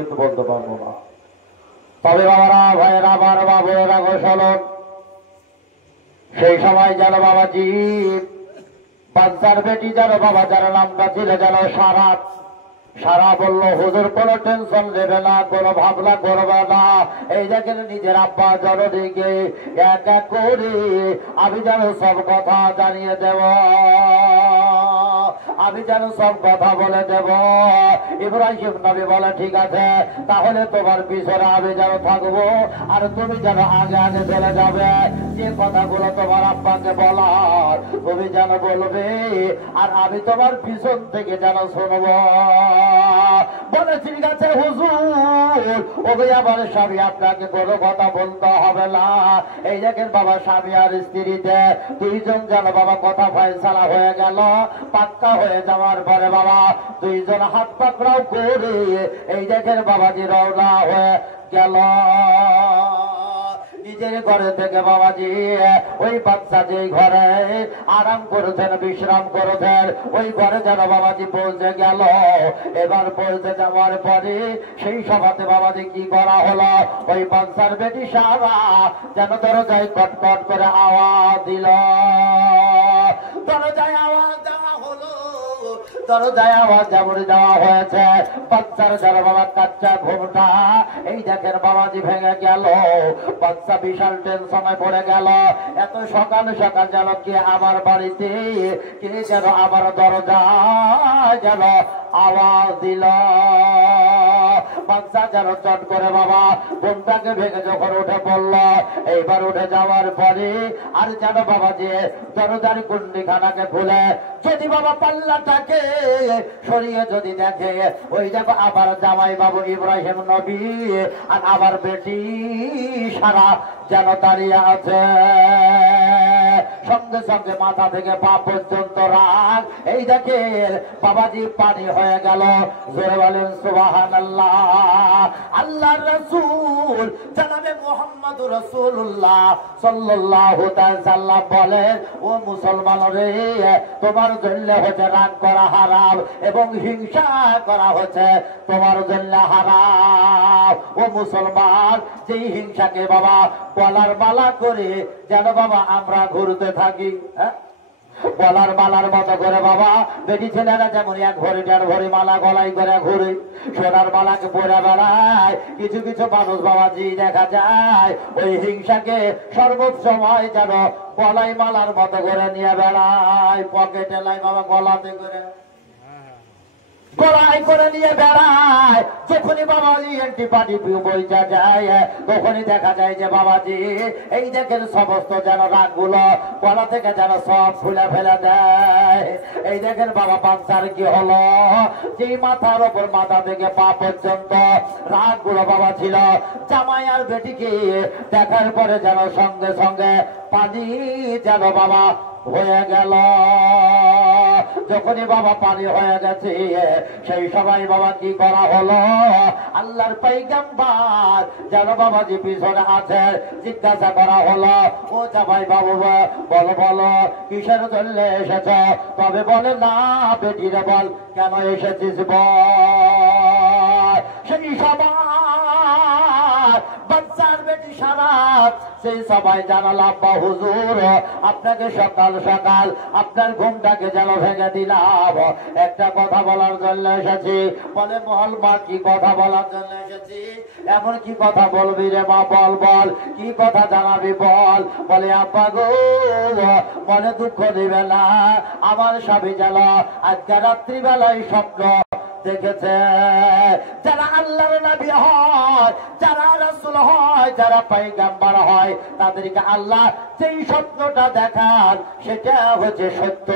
কিন্তু বলতে পারবো না। তবে বাবারা, ভাইয়েরা, আমার বাবুরা গোসলন, সেই সময় যেন বাবাজি বাচ্চার বেটি যেন বাবা যার নামটা ছিল যেন সারা বললো, হুজুর কোনো টেনশন নেবে না, কোনো ভাবনা করবে না। এই দেখেন নিজের আব্বা জননীকে এক এক করে আমি যেন সব কথা জানিয়ে দেব, আমি যেন সব কথা বলে দেব। ইব্রাহিম নবী বলে, ঠিক আছে, তাহলে তোমার পিছনে আমি যেন থাকবো, আর তুমি যেন আগে আগে চলে যাবে। যে কথাগুলো তোমার আব্বাকে বলার তুমি যেন বলবে, আর আমি তোমার পিছন থেকে যেন শুনবো। বলে, ঠিক আছে হুজুর। ওকে আমার স্বামী, আপনাকে কোনো কথা বলতে হবে না। এই দেখেন বাবা, স্বামী আর স্ত্রীতে দুইজন যেন বাবা কথা ফয়সালা হয়ে গেল। পাক্কা হয়ে যাওয়ার পরে বাবা দুইজন হাত পাকড়াও করে এই দেখেন বাবাজি রওনা হয়ে গেল নিজের ঘরে থেকে। বাবাজি ওই বাচ্চা যে ঘরে আরাম করেছেন, বিশ্রাম করেছেন, ওই ঘরে যেন বাবাজি পৌঁছে গেল। এবার পৌঁছে যাওয়ার পরে সেই সভাতে বাবাজি কি করা হলো, ওই বাচ্চার বেটি সারা যেন দরজায় কটকট করে আওয়াজ দিল। দরজায় আওয়াজ দেওয়া হলো, দরজায় আওয়াজ যেমন দেওয়া হয়েছে, বাচ্চার যেন বাবা কাচ্চা ঘুমটা এই দেখেন বাবাজি ভেঙে গেল। বাচ্চা বিশাল টেনশনে পড়ে গেল। এত সকাল সকাল যেন কে আমার বাড়িতে, কে যেন আমার দরজায় যেন আওয়াজ দিল। বাচ্চা যেন চট করে বাবা ঘুমটাকে ভেঙে যখন উঠে পড়ল, এইবার উঠে যাওয়ার পরে আর যেন বাবা যে দরজার কুন্ডিখানাকে খুলে যদি বাবা পাল্লাটাকে সরিয়ে যদি দেখে, ওই দেখো আবার জামাই বাবু ইব্রাহিম নবী আর আবার বেটি সারা যেন দাঁড়িয়ে আছে। সঙ্গে সঙ্গে মাথা থেকে পা পর্যন্ত রাগ। এই দেখেন বাবাজি পানি হয়ে গেল। জোরে বলেন সুবহানাল্লাহ। আল্লাহর রাসূল জনাবে মুহাম্মদুর রাসূলুল্লাহ সাল্লাল্লাহু তাআলা সাল্লাম বলেন, ও মুসলমান রে, তোমার জন্য হচ্ছে রাগ করা হারাম এবং হিংসা করা হচ্ছে তোমার জন্য হারাম। ও মুসলমান, যেই হিংসাকে বাবা বলার মালা করে যেন বাবা আমরা ঘুরতে থাকি, গলার মালার মতো করে বাবা বেটি ছেলেরা যেমন এক ভরি দেড় ভরি মালা গলায় করে ঘুরে সোনার মালাকে পরে বেড়ায়, কিছু কিছু মানুষ বাবাজি দেখা যায় ওই হিংসাকে সর্বসময় যেন গলায় মালার মতো করে নিয়ে বেড়ায়, পকেটে লাই বাবা গলাতে করে গলায় করে নিয়ে বেড়ায়। যখনই বাবাজি এন্টিপাটি বইটা যায় তখনই দেখা যায় যে বাবাজি এই দেখেন সমস্ত যেন রাগগুলো গলা থেকে যেন সব খুলে ফেলে দেয়। এই দেখেন বাবা বাচ্চার কি হলো, যে মাথার ওপর মাথা থেকে পা পর্যন্ত রাগগুলো বাবা ছিল, জামাই আর বেটিকে দেখার পরে যেন সঙ্গে সঙ্গে পানি যেন বাবা হয়ে গেল। যখনই বাবা পানি হয়ে গেছে সেই সময় বাবা কি করা হলো, আল্লাহর পয়গম্বর যেন বাবাজি পিছনে আছে, জিজ্ঞাসা করা হলো, ও জামাই বাবু বলো বলো কিসের জন্য এসেছ? তবে বলে, না বেটিরে বল কেন এসেছিস বল। সেই সময় বাচ্চার বেটি সারা সেই সবাই জানাল, আব্বা হুজুর আপনাকে সকাল সকাল আপনার ঘুমটাকে যেন ভেঙে দিলাম, একটা কথা বলার জন্য এসেছি। বলে, বল মা, কি কথা বলার জন্য এসেছি? এমন কি কথা বলবি রে মা, বল বল কি কথা জানাবি বল। বলে, আব্বা গো, মনে দুঃখ দিবে না, আমার স্বামী যেন আজকে রাত্রিবেলায় স্বপ্ন দেখেছে, যারা আল্লাহর নবী হয়, যারা রাসূল হয়, যারা পয়গম্বর হয়, তাদেরকে আল্লাহ যেই স্বপ্নটা দেখান সেটা হচ্ছে সত্য।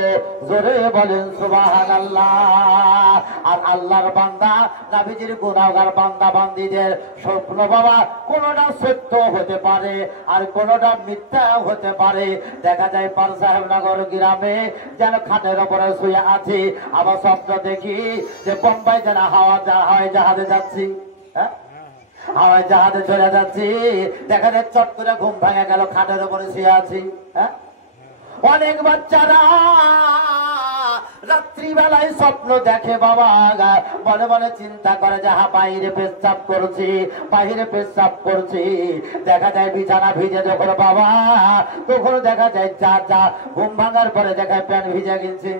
জোরে বলেন সুবহানাল্লাহ। আর আল্লাহর বান্দা নবীজির গুনাহগার বান্দা বান্দীদের স্বপ্ন বাবা কোনটা সত্য হতে পারে আর কোনটা মিথ্যা হতে পারে। দেখা যায় পার সাহেবনগর গ্রামে যেন খাটের উপরে শুয়ে আছি, আবার স্বপ্ন দেখি যে বোম্বাই যেন হাওয়াই জাহাজে যাচ্ছি, হাওয়াই জাহাজে চলে যাচ্ছি। দেখা যায় চট করে ঘুম ভাঙে গেল, খাটের উপরে শুয়ে আছি। অনেক বাচ্চারা রাত্রিবেলায় স্বপ্ন দেখে বাবা, মনে মনে চিন্তা করে যে হা বাইরে পেচ্ছাপ করছি, বাইরে পেচ্ছাপ করছি। দেখা যায় বিছানা ভিজে যখন বাবা, তখন দেখা যায় যা ঘুম ভাঙার পরে দেখায় প্যান্ট ভিজে গেছে।